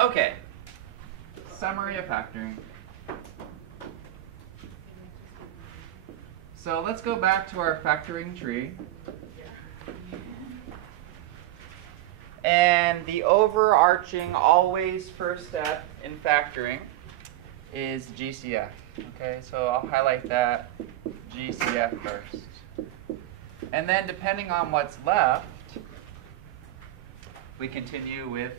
Okay, summary of factoring. So let's go back to our factoring tree. And the overarching, always first step in factoring is GCF. Okay, so I'll highlight that GCF first. And then depending on what's left, we continue with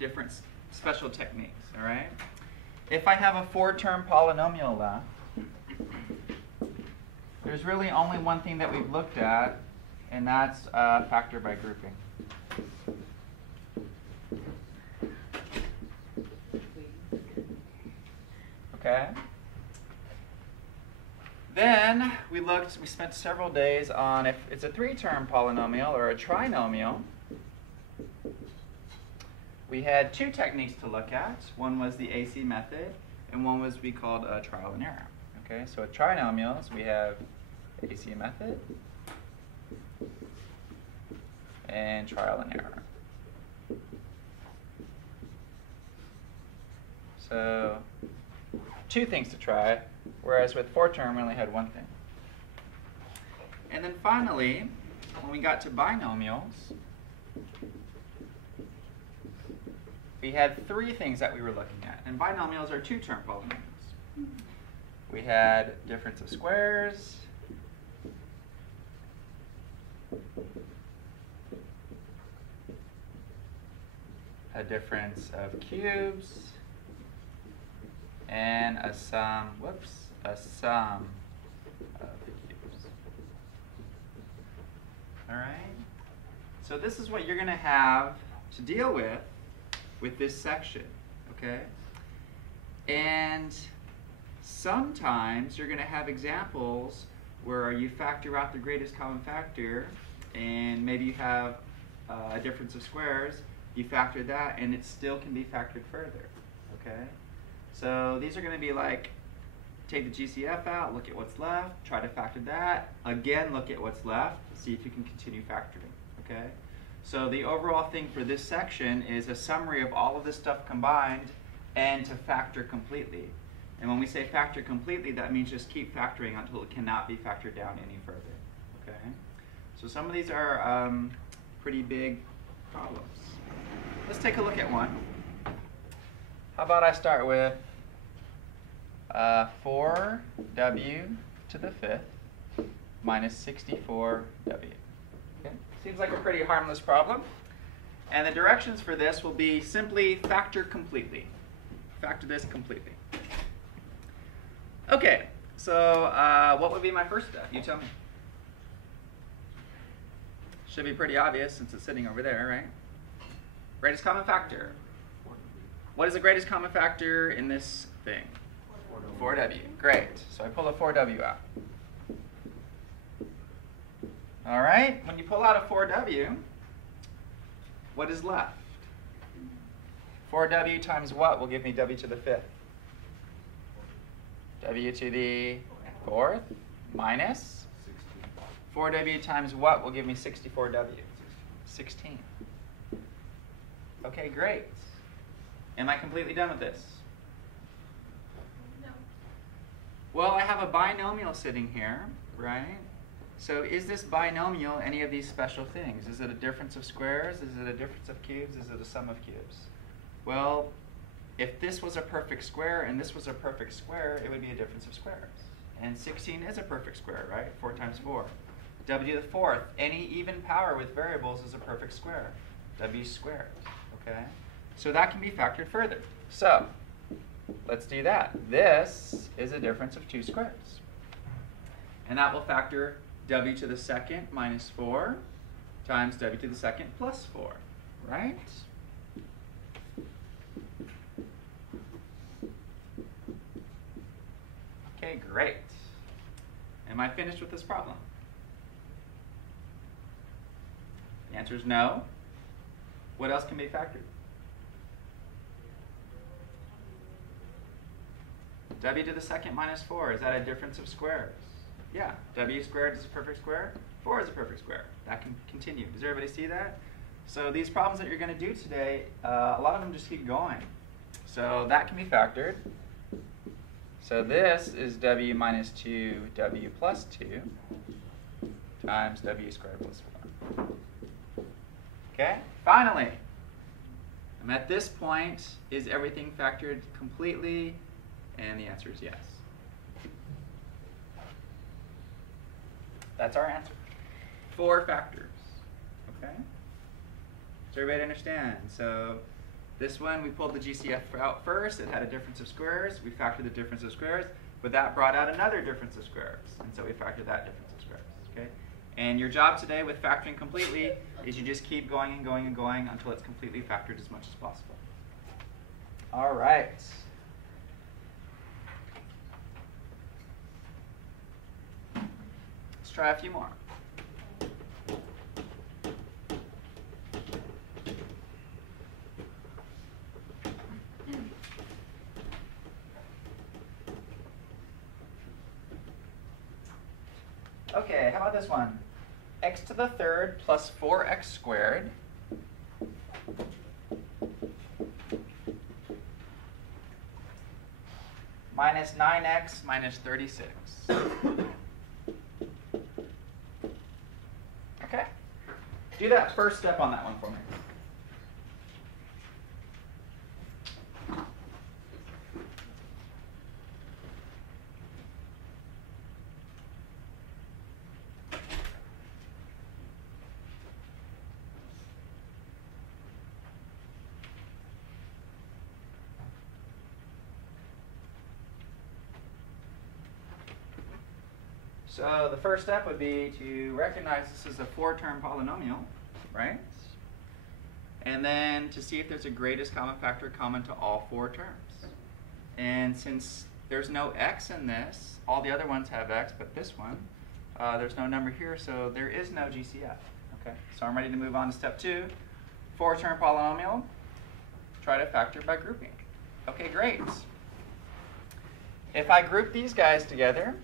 different special techniques, all right? If I have a 4-term polynomial left, there's really only one thing that we've looked at, and that's factor by grouping. Okay? Then we spent several days on if it's a 3-term polynomial or a trinomial. We had 2 techniques to look at. One was the AC method, and one was we called trial and error. Okay, so at trinomials, we have AC method and trial and error. So 2 things to try, whereas with 4-term, we only had 1 thing. And then finally, when we got to binomials, we had 3 things that we were looking at. And binomials are 2-term polynomials. We had difference of squares, a difference of cubes, and a sum of the cubes. All right? So this is what you're going to have to deal with this section, okay? And sometimes you're going to have examples where you factor out the greatest common factor, and maybe you have a difference of squares, you factor that, and it still can be factored further, okay? So these are going to be like, take the GCF out, look at what's left, try to factor that, again look at what's left, see if you can continue factoring, okay? So the overall thing for this section is a summary of all of this stuff combined and to factor completely. And when we say factor completely, that means just keep factoring until it cannot be factored down any further, okay? So some of these are pretty big problems. Let's take a look at one. How about I start with 4w to the 5th minus 64w. Okay? Seems like a pretty harmless problem. And the directions for this will be simply factor completely. Factor this completely. Okay, so what would be my first step? You tell me. Should be pretty obvious since it's sitting over there, right? Greatest common factor. What is the greatest common factor in this thing? 4w. Great. So I pull a 4w out. All right. When you pull out a 4w, what is left? 4w times what will give me w to the 5th? W to the 4th minus 4w times what will give me 64w? 16. Okay, great. Am I completely done with this? No. Well, I have a binomial sitting here, right? So is this binomial any of these special things? Is it a difference of squares? Is it a difference of cubes? Is it a sum of cubes? Well, if this was a perfect square and this was a perfect square, it would be a difference of squares. And 16 is a perfect square, right? 4 times 4. W to the 4th, any even power with variables is a perfect square. W squared, okay? So that can be factored further. So let's do that. This is a difference of 2 squares. And that will factor w to the 2nd minus 4 times w to the 2nd plus 4, right? Okay, great. Am I finished with this problem? The answer is no. What else can be factored? W to the 2nd minus 4, is that a difference of squares? Yeah, w squared is a perfect square, 4 is a perfect square. That can continue. Does everybody see that? So these problems that you're going to do today, a lot of them just keep going. So that can be factored. So this is w minus 2w plus 2 times w squared plus 4. Okay, finally, I'm at this point. Is everything factored completely? And the answer is yes. That's our answer. 4 factors. Okay? So everybody understand? So this one, we pulled the GCF out first. It had a difference of squares. We factored the difference of squares, but that brought out another difference of squares. And so we factored that difference of squares. Okay? And your job today with factoring completely is you just keep going and going and going until it's completely factored as much as possible. All right. Let's try a few more. Okay, how about this one? X to the third plus 4x squared minus 9x minus 36. Okay? Do that first step on that one for me. So the first step would be to recognize this is a 4-term polynomial, right? And then to see if there's a greatest common factor common to all 4 terms. And since there's no x in this, all the other ones have x, but this one, there's no number here, so there is no GCF. Okay, so I'm ready to move on to step 2. 4-term polynomial, try to factor by grouping. Okay, great. If I group these guys together,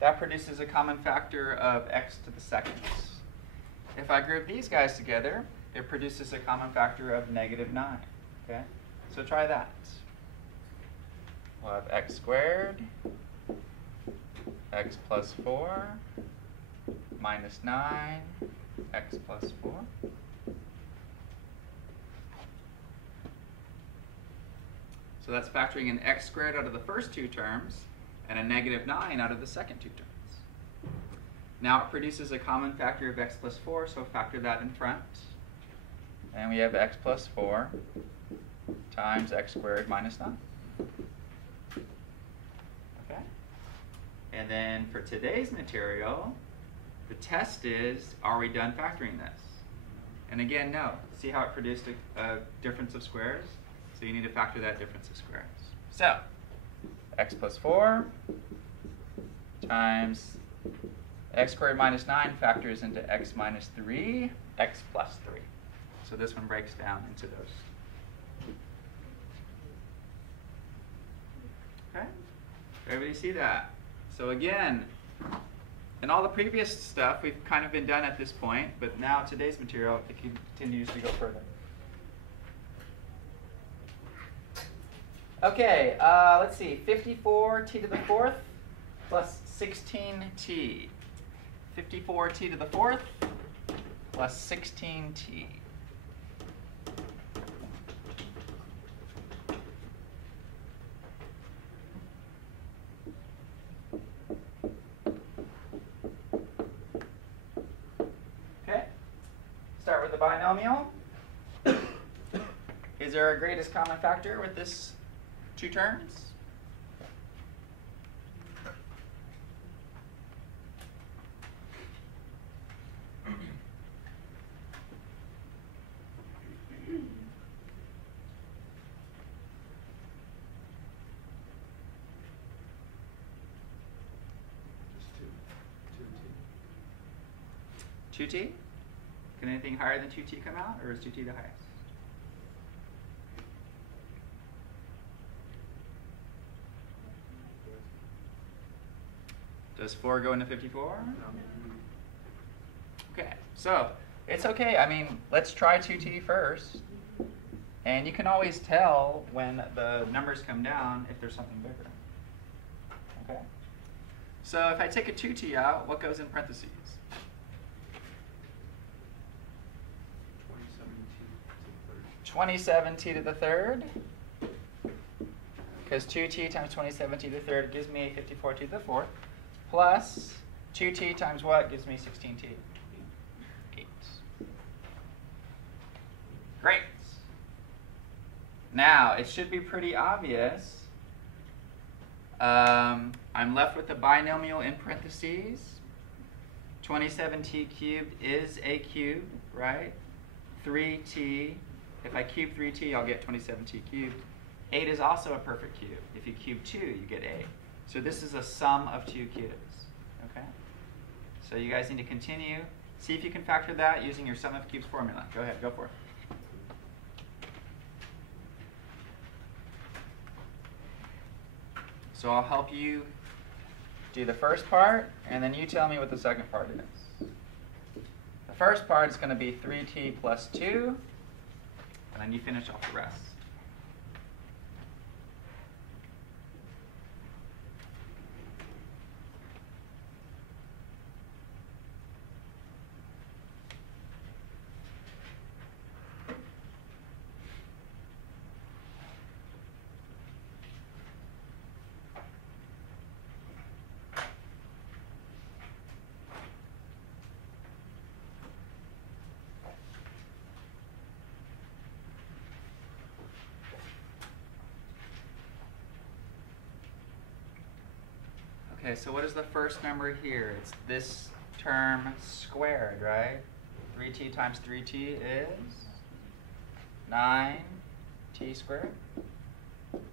that produces a common factor of x to the second. If I group these guys together, it produces a common factor of -9. Okay, so try that. We'll have x squared, x plus 4, minus 9, x plus 4. So that's factoring in x squared out of the first 2 terms and a -9 out of the second 2 terms. Now it produces a common factor of x plus 4, so factor that in front. And we have x plus 4 times x squared minus 9. Okay? And then for today's material, the test is, are we done factoring this? And again, no. See how it produced a difference of squares? So you need to factor that difference of squares. So, x plus 4 times x squared minus 9 factors into x minus 3, x plus 3. So this one breaks down into those. Okay? Everybody see that? So again, in all the previous stuff, we've kind of been done at this point, but now today's material, it continues to go further. Okay, let's see, 54t to the 4th plus 16t. 54t to the 4th plus 16t. Okay, start with the binomial. Is there a greatest common factor with this 2 terms? Just 2t? Can anything higher than 2t come out, or is 2t the highest? Does 4 go into 54? No. Okay, so it's okay. I mean, let's try 2t first. And you can always tell when the numbers come down if there's something bigger. Okay? So if I take a 2t out, what goes in parentheses? 27t to the third. Because 2t times 27t to the third gives me 54t to the fourth. Plus 2t times what gives me 16t? 8. Great. Now, it should be pretty obvious. I'm left with the binomial in parentheses. 27t cubed is a cube, right? 3t, if I cube 3t, I'll get 27t cubed. 8 is also a perfect cube. If you cube 2, you get 8. So this is a sum of 2 cubes, okay? So you guys need to continue. See if you can factor that using your sum of cubes formula. Go ahead, go for it. So I'll help you do the first part, and then you tell me what the second part is. The first part is going to be 3t plus 2, and then you finish off the rest. Okay, so what is the first number here? It's this term squared, right? 3t times 3t is 9t squared.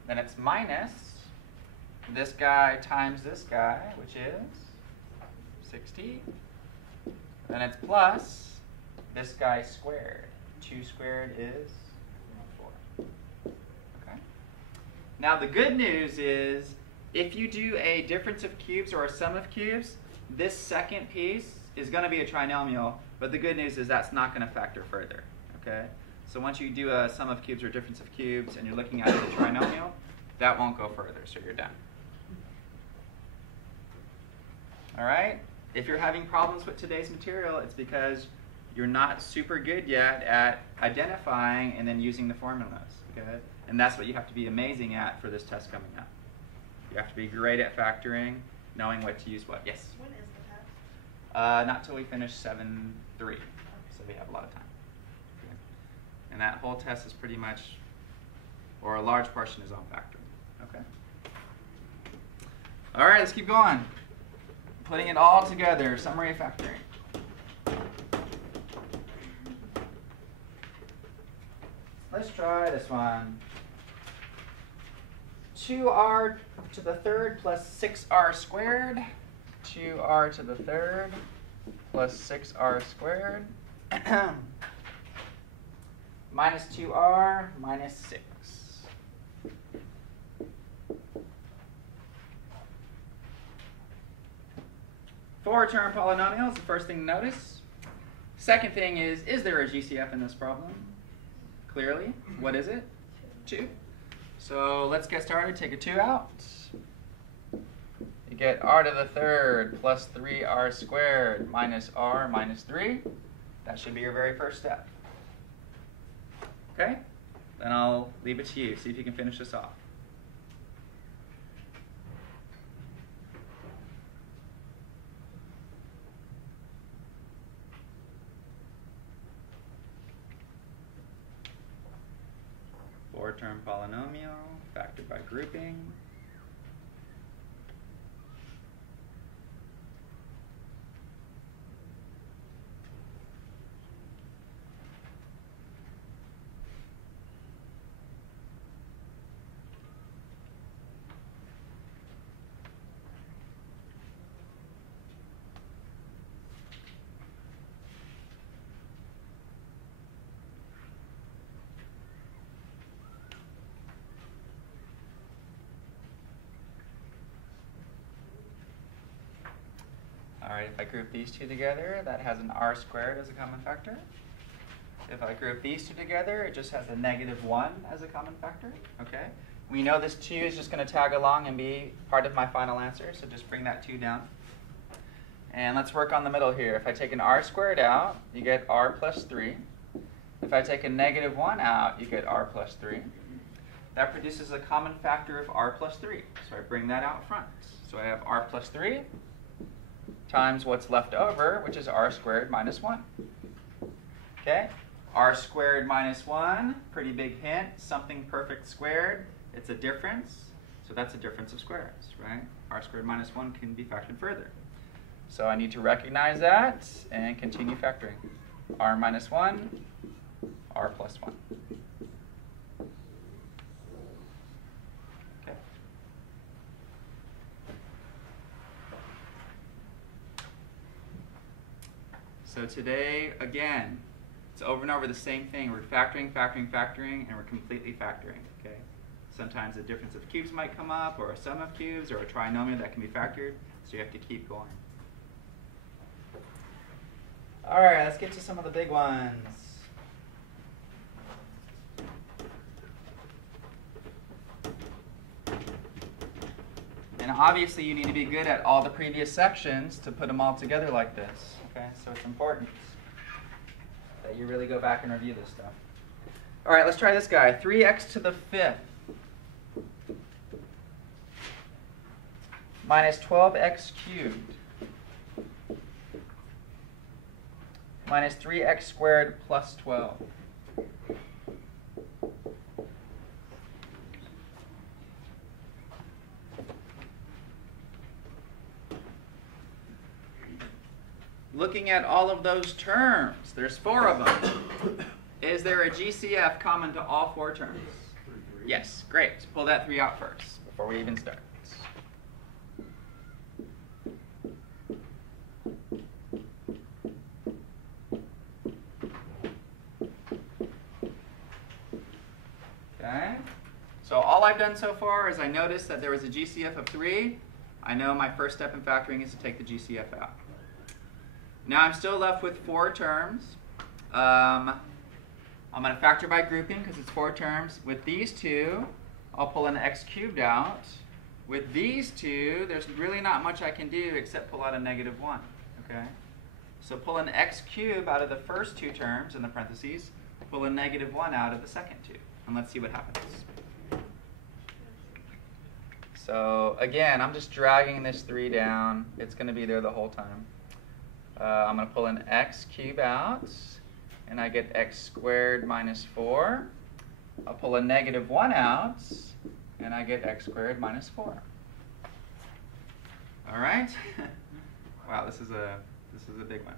Then it's minus this guy times this guy, which is 6t. Then it's plus this guy squared. 2 squared is 4. Okay. Now the good news is, if you do a difference of cubes or a sum of cubes, this second piece is going to be a trinomial, but the good news is that's not going to factor further, okay? So once you do a sum of cubes or difference of cubes and you're looking at the trinomial, that won't go further, so you're done. All right? If you're having problems with today's material, it's because you're not super good yet at identifying and then using the formulas, okay? And that's what you have to be amazing at for this test coming up. You have to be great at factoring, knowing what to use what. Yes? When is the test? Not till we finish 7-3, so we have a lot of time. Okay. And that whole test is pretty much, or a large portion is on factoring. Okay. All right, let's keep going. Putting it all together, summary of factoring. Let's try this one. 2r to the third plus 6r squared. 2r to the third plus 6r squared. Minus 2r minus 6. Four-term polynomials, the first thing to notice. Second thing is there a GCF in this problem? Clearly. What is it? 2. So let's get started. Take a 2 out. You get r to the third plus 3r squared minus r minus 3. That should be your very first step. Okay? Then I'll leave it to you. See if you can finish this off. Four-term polynomial, factored by grouping. All right, if I group these two together, that has an r squared as a common factor. if I group these two together, it just has a -1 as a common factor. Okay. We know this 2 is just going to tag along and be part of my final answer, so just bring that 2 down. And let's work on the middle here. If I take an r squared out, you get r plus 3. If I take a -1 out, you get r plus 3. That produces a common factor of r plus 3. So I bring that out front. So I have r plus 3 times what's left over, which is r squared minus 1. Okay? R squared minus 1, pretty big hint, something perfect squared. It's a difference, so that's a difference of squares, right? R squared minus 1 can be factored further. So I need to recognize that and continue factoring. R minus 1, R plus 1. Okay. So today, again, it's over and over the same thing. We're factoring, factoring, factoring, and we're completely factoring, okay? Sometimes a difference of cubes might come up, or a sum of cubes, or a trinomial that can be factored, so you have to keep going. All right, let's get to some of the big ones. And obviously you need to be good at all the previous sections to put them all together like this, okay? So it's important that you really go back and review this stuff. All right, let's try this guy. 3x to the 5th minus 12x cubed minus 3x squared plus 12. Looking at all of those terms, there's 4 of them. Is there a GCF common to all 4 terms? Yes, great. Pull that 3 out first before we even start. Okay. So all I've done so far is I noticed that there was a GCF of 3. I know my first step in factoring is to take the GCF out. Now I'm still left with 4 terms. I'm going to factor by grouping because it's 4 terms. With these 2, I'll pull an x cubed out. With these 2, there's really not much I can do except pull out a -1. Okay? So pull an x cubed out of the first 2 terms in the parentheses, pull a -1 out of the second 2. And let's see what happens. So again, I'm just dragging this 3 down. It's going to be there the whole time. I'm going to pull an x cubed out, and I get x squared minus 4. I'll pull a -1 out, and I get x squared minus 4. All right? Wow, this is a big one.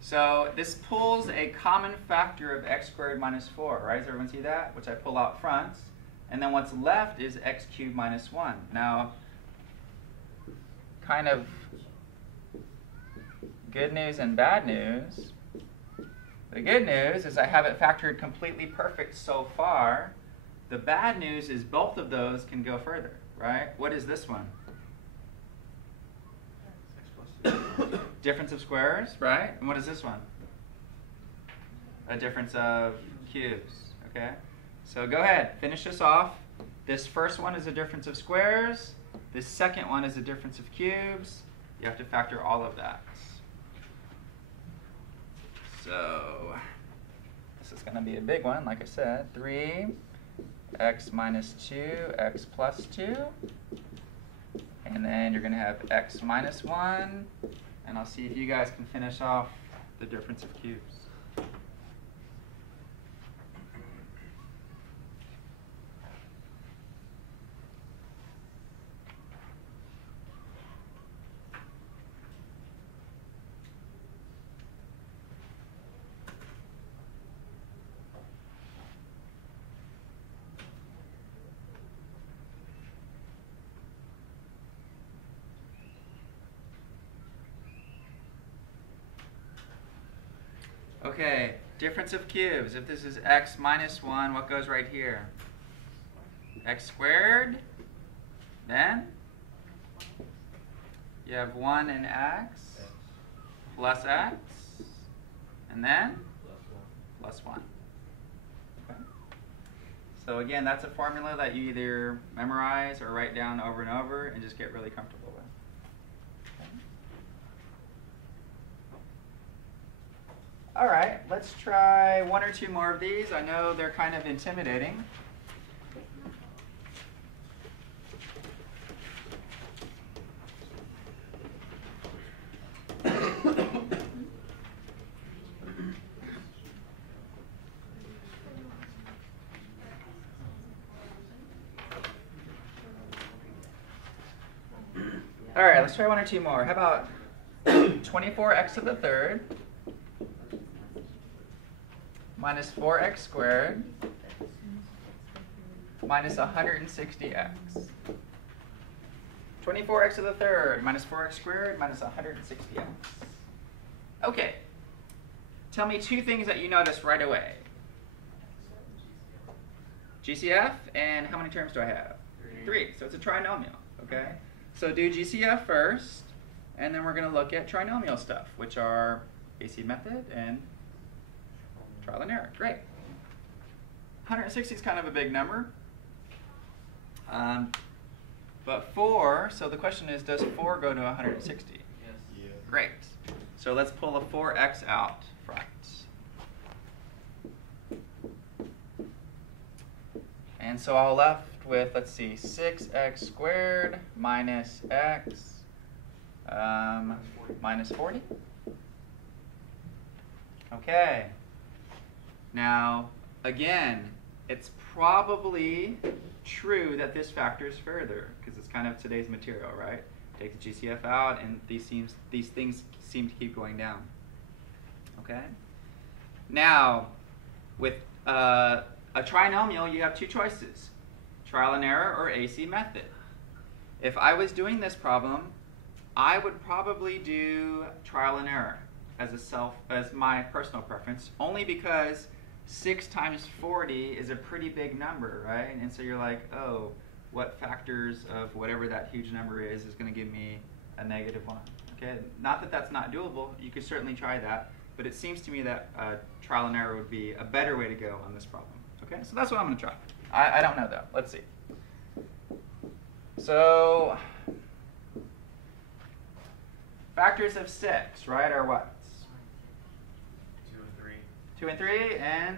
So this pulls a common factor of x squared minus 4, right? Does everyone see that? Which I pull out front. And then what's left is x cubed minus 1. Now, kind of good news and bad news. The good news is I have it factored completely perfect so far. The bad news is both of those can go further, right? What is this one? Difference of squares, right? And what is this one? A difference of cubes, okay? So go ahead, finish this off. This first one is a difference of squares. This second one is a difference of cubes. You have to factor all of that. So this is going to be a big one, like I said. 3x minus 2, x plus 2. And then you're going to have x minus 1. And I'll see if you guys can finish off the difference of cubes. Okay, difference of cubes. If this is x minus 1, what goes right here? X squared. Then you have 1 in x plus x. And then plus 1. Okay? So again, that's a formula that you either memorize or write down over and over and just get really comfortable with. Okay? All right, let's try one or two more of these. I know they're kind of intimidating. All right, let's try one or two more. How about 24x to the third minus 4x squared minus 160x. 24x to the third minus 4x squared minus 160x. Okay, tell me two things that you notice right away. GCF, and how many terms do I have? 3. So it's a trinomial, okay? So do GCF first, and then we're going to look at trinomial stuff, which are AC method and trial and error. Great. 160 is kind of a big number. But 4, so the question is, does 4 go to 160? Yes. Yeah. Great. So let's pull a 4x out front. And so I'll left with, let's see, 6x squared minus x minus 40. Okay. Now, again, it's probably true that this factors further, because it's kind of today's material, right? Take the GCF out, and these things seem to keep going down. Okay? Now, with a trinomial, you have two choices: trial and error or AC method. If I was doing this problem, I would probably do trial and error as my personal preference, only because 6 times 40 is a pretty big number, right? And so you're like, oh, what factors of whatever that huge number is going to give me a negative 1. Okay, not that that's not doable. You could certainly try that, but it seems to me that trial and error would be a better way to go on this problem. Okay, so that's what I'm going to try. I don't know though. Let's see. So factors of 6, right, are what? 2 and 3 and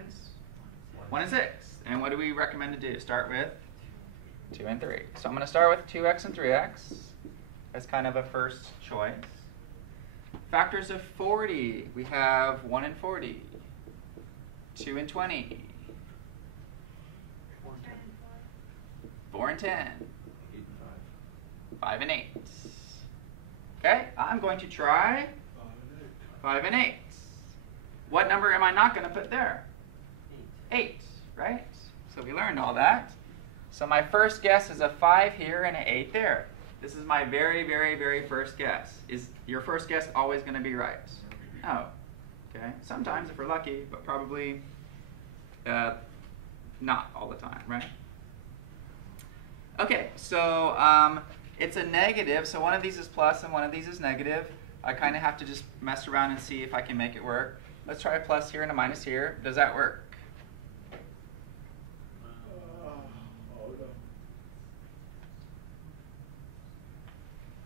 1 and 6. And what do we recommend to do? Start with 2 and 3. So I'm going to start with 2x and 3x as kind of a first choice. Factors of 40, we have 1 and 40, 2 and 20, 4 and 10, 5 and 8. Okay, I'm going to try 5 and 8. What number am I not going to put there? 8, right? So we learned all that. So my first guess is a 5 here and an 8 there. This is my very, very, very first guess. Is your first guess always going to be right? No. Okay. Sometimes if we're lucky, but probably not all the time, right? Okay, so it's a negative, so one of these is plus and one of these is negative. I kind of have to just mess around and see if I can make it work. Let's try a plus here and a minus here. Does that work?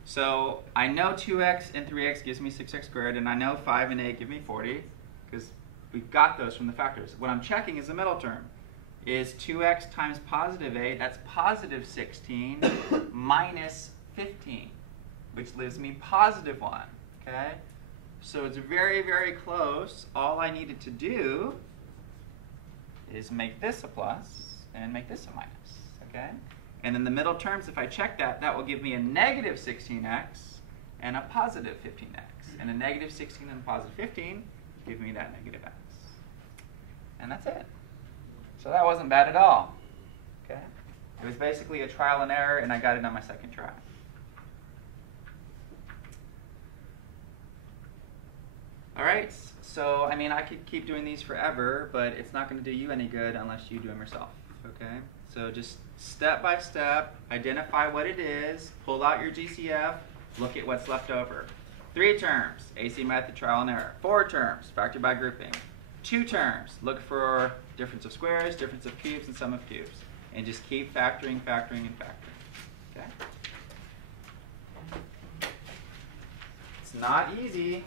So I know 2x and 3x gives me 6x squared, and I know 5 and 8 give me 40, because we've got those from the factors. What I'm checking is the middle term. Is 2x times positive 8, that's positive 16, minus 15, which leaves me positive 1, okay? So it's very, very close. All I needed to do is make this a plus and make this a minus, okay? And in the middle terms, if I check that, that will give me a negative 16x and a positive 15x. And a negative 16 and a positive 15 give me that negative x. And that's it. So that wasn't bad at all. Okay? It was basically a trial and error, and I got it on my second try. All right, so I mean, I could keep doing these forever, but it's not going to do you any good unless you do them yourself. Okay? So just step by step, identify what it is, pull out your GCF, look at what's left over. 3 terms, AC method, trial and error. 4 terms, factor by grouping. two terms. Look for difference of squares, difference of cubes, and sum of cubes. And just keep factoring, factoring, and factoring. Okay? It's not easy.